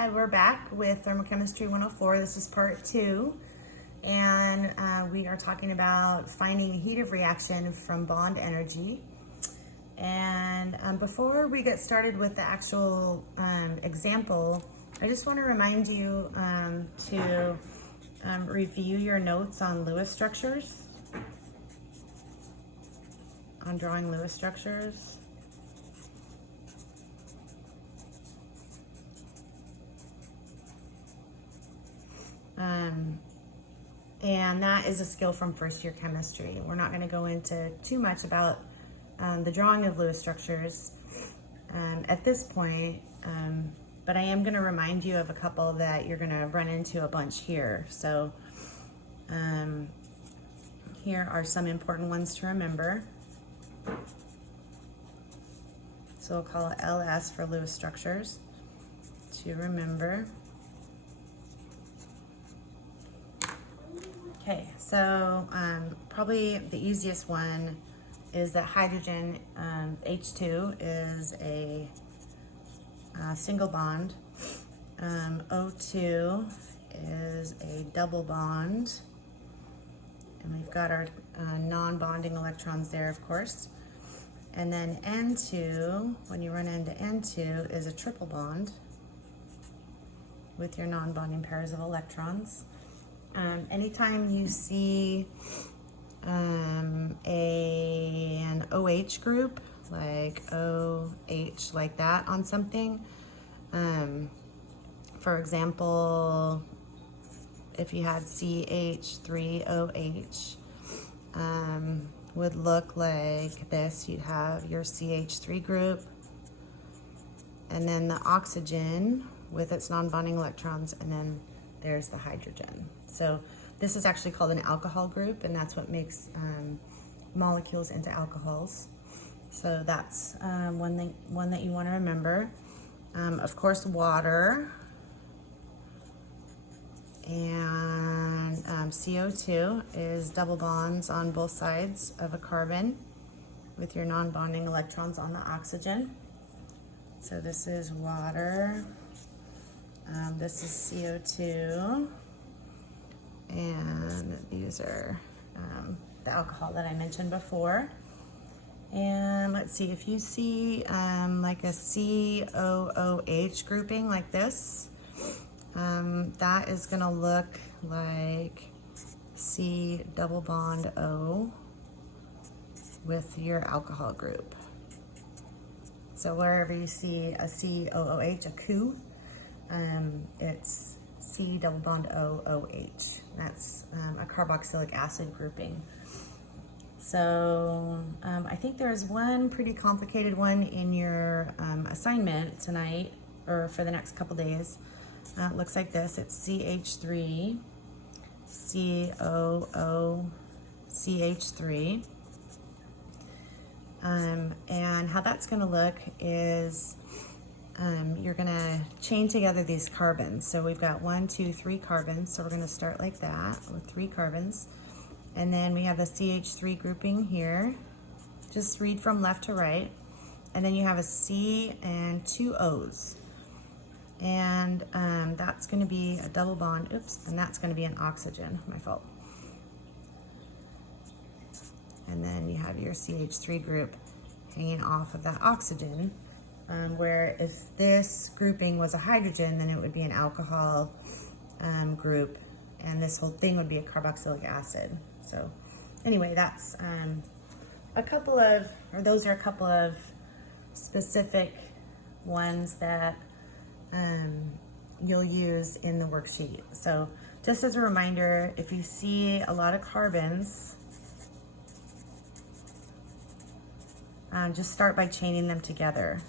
Hi, we're back with Thermochemistry 104. This is part 2, and we are talking about finding the heat of reaction from bond energy. And before we get started with the actual example, I just want to remind you to review your notes on Lewis structures, on drawing Lewis structures. And that is a skill from first year chemistry. We're not going to go into too much about the drawing of Lewis structures at this point, but I am going to remind you of a couple that you're going to run into a bunch here. So here are some important ones to remember. So we'll call it LS for Lewis structures to remember. Okay, so probably the easiest one is that hydrogen, H2, is a single bond. O2 is a double bond. And we've got our non-bonding electrons there, of course. And then N2, when you run into N2, is a triple bond with your non-bonding pairs of electrons. Anytime you see an OH group, like OH, like that on something, for example, if you had CH3OH, would look like this. You'd have your CH3 group, and then the oxygen with its non-bonding electrons, and then there's the hydrogen. So this is actually called an alcohol group, and that's what makes molecules into alcohols. So that's one that you want to remember. Of course, water and CO2 is double bonds on both sides of a carbon with your non-bonding electrons on the oxygen. So this is water. This is CO2. And these are the alcohol that I mentioned before. And let's see, if you see like a COOH grouping like this, that is going to look like C double bond O with your alcohol group. So wherever you see a COOH, a COO, it's C double bond OOH. That's a carboxylic acid grouping. So I think there's one pretty complicated one in your assignment tonight, or for the next couple days. It looks like this. It's CH3, COOCH3. And how that's going to look is you're going to chain together these carbons. So we've got 1, 2, 3 carbons. So we're going to start like that with 3 carbons. And then we have a CH3 grouping here. Just read from left to right. And then you have a C and 2 O's. And that's going to be a double bond. Oops. And that's going to be an oxygen. My fault. And then you have your CH3 group hanging off of that oxygen. Where if this grouping was a hydrogen, then it would be an alcohol group, and this whole thing would be a carboxylic acid. So anyway, that's those are a couple of specific ones that you'll use in the worksheet. So just as a reminder, if you see a lot of carbons, just start by chaining them together.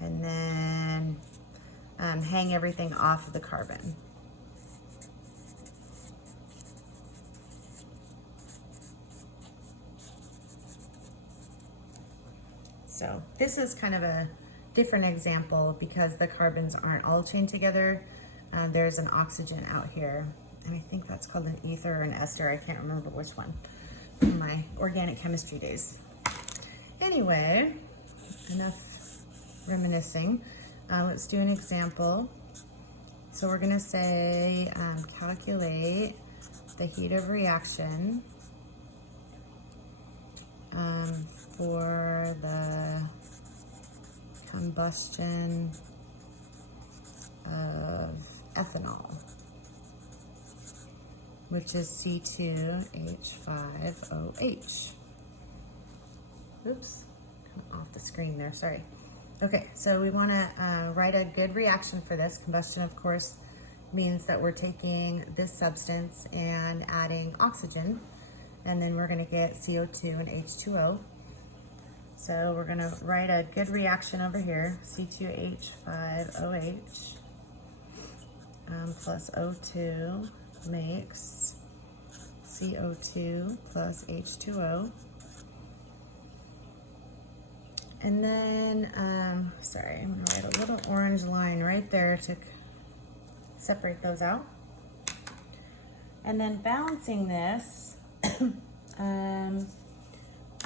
And then hang everything off of the carbon. So this is kind of a different example because the carbons aren't all chained together. There's an oxygen out here, and I think that's called an ether or an ester. I can't remember which one. in my organic chemistry days. Anyway, enough reminiscing. Let's do an example. So we're gonna say calculate the heat of reaction for the combustion of ethanol, which is C2H5OH. Oops, off the screen there, sorry. Okay, so we want to write a good reaction for this. Combustion, of course, means that we're taking this substance and adding oxygen, and then we're going to get CO2 and H2O. So we're going to write a good reaction over here, C2H5OH plus O2 makes CO2 plus H2O. And then, sorry, I'm gonna write a little orange line right there to separate those out. And then balancing this,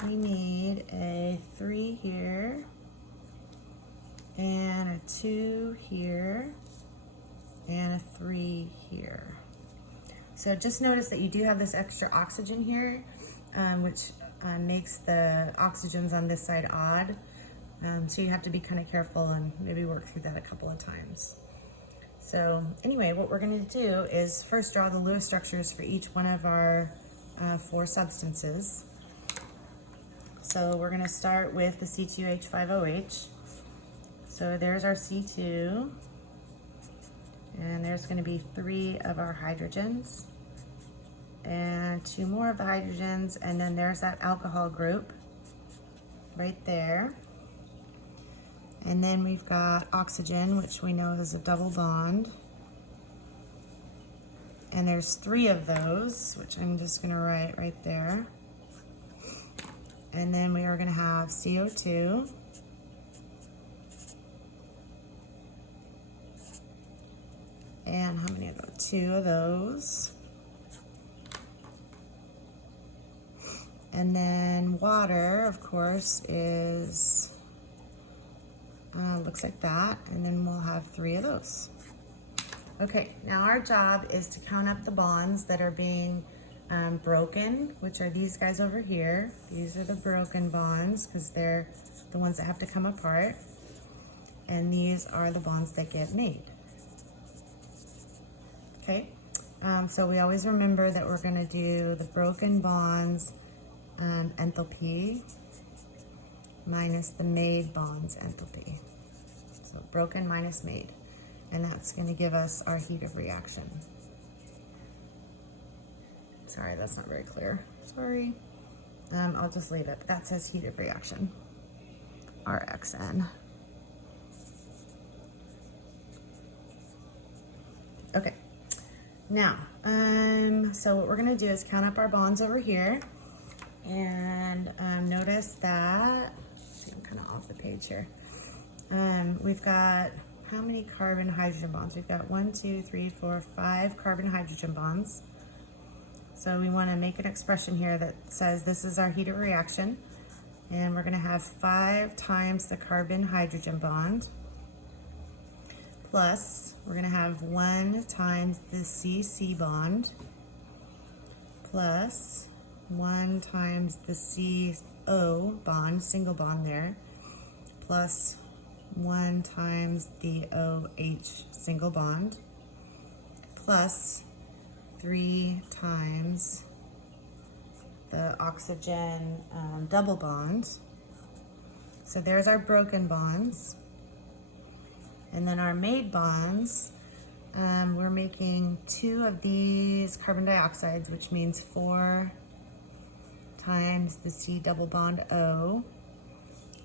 we need a 3 here and a 2 here and a 3 here. So just notice that you do have this extra oxygen here, which makes the oxygens on this side odd. So you have to be kind of careful and maybe work through that a couple of times. So anyway, what we're going to do is first draw the Lewis structures for each one of our 4 substances. So we're going to start with the C2H5OH. So there's our C2, and there's going to be 3 of our hydrogens and 2 more of the hydrogens, and then there's that alcohol group right there. And then we've got oxygen, which we know is a double bond. And there's 3 of those, which I'm just going to write right there. And then we are going to have CO2. And how many of those? 2 of those. And then water, of course, is looks like that, and then we'll have 3 of those. Okay, now our job is to count up the bonds that are being broken, which are these guys over here. These are the broken bonds because they're the ones that have to come apart, and these are the bonds that get made. Okay, so we always remember that we're going to do the broken bonds enthalpy minus the made bonds enthalpy. So broken minus made, and that's going to give us our heat of reaction. Sorry, that's not very clear. Sorry. I'll just leave it. That says heat of reaction, RXN. Okay. Now, so what we're going to do is count up our bonds over here. And notice that, see, I'm kind of off the page here. We've got how many carbon hydrogen bonds? We've got 1, 2, 3, 4, 5 carbon hydrogen bonds. So we want to make an expression here that says this is our heat of reaction. And we're going to have 5 times the carbon hydrogen bond. Plus, we're going to have 1 times the CC bond. Plus 1 times the CO bond, single bond there, plus 1 times the OH single bond, plus 3 times the oxygen double bond. So there's our broken bonds. And then our made bonds, we're making 2 of these carbon dioxides, which means 4 times the C double bond O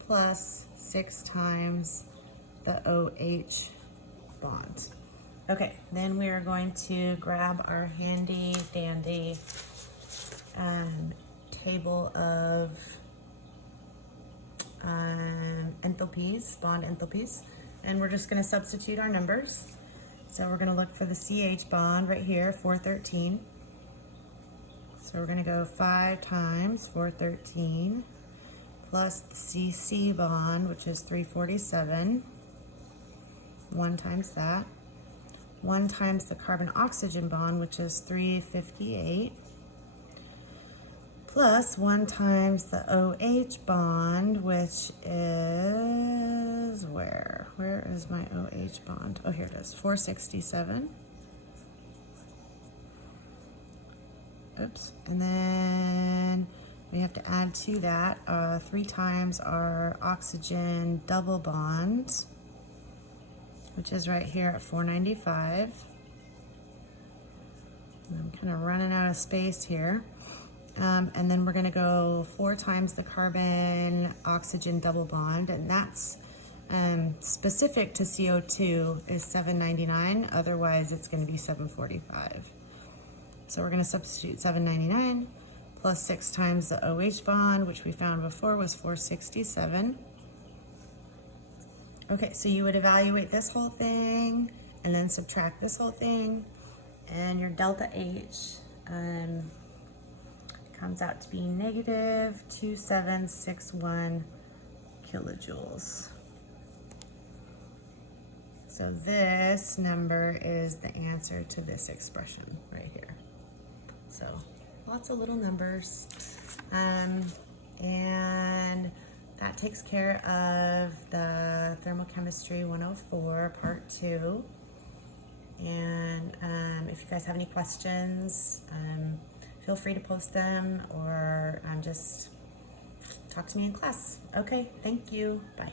plus 6 times the OH bond. Okay, then we are going to grab our handy dandy table of enthalpies, bond enthalpies, and we're just going to substitute our numbers. So we're going to look for the CH bond right here, 413. So So we're gonna go 5 times 413 plus the CC bond, which is 347, 1 times that, 1 times the carbon-oxygen bond, which is 358, plus 1 times the OH bond, which is, where is my OH bond? Oh, here it is, 467. Oops, and then we have to add to that 3 times our oxygen double bond, which is right here at 495. And I'm kind of running out of space here. And then we're going to go 4 times the carbon oxygen double bond, and that's specific to CO2 is 799, otherwise it's going to be 745. So we're going to substitute 799 plus 6 times the OH bond, which we found before was 467. Okay, so you would evaluate this whole thing and then subtract this whole thing, and your delta H comes out to be negative 2761 kilojoules. So this number is the answer to this expression right here. So lots of little numbers. And that takes care of the Thermochemistry 104 part 2. And if you guys have any questions, feel free to post them or just talk to me in class. Okay, thank you. Bye.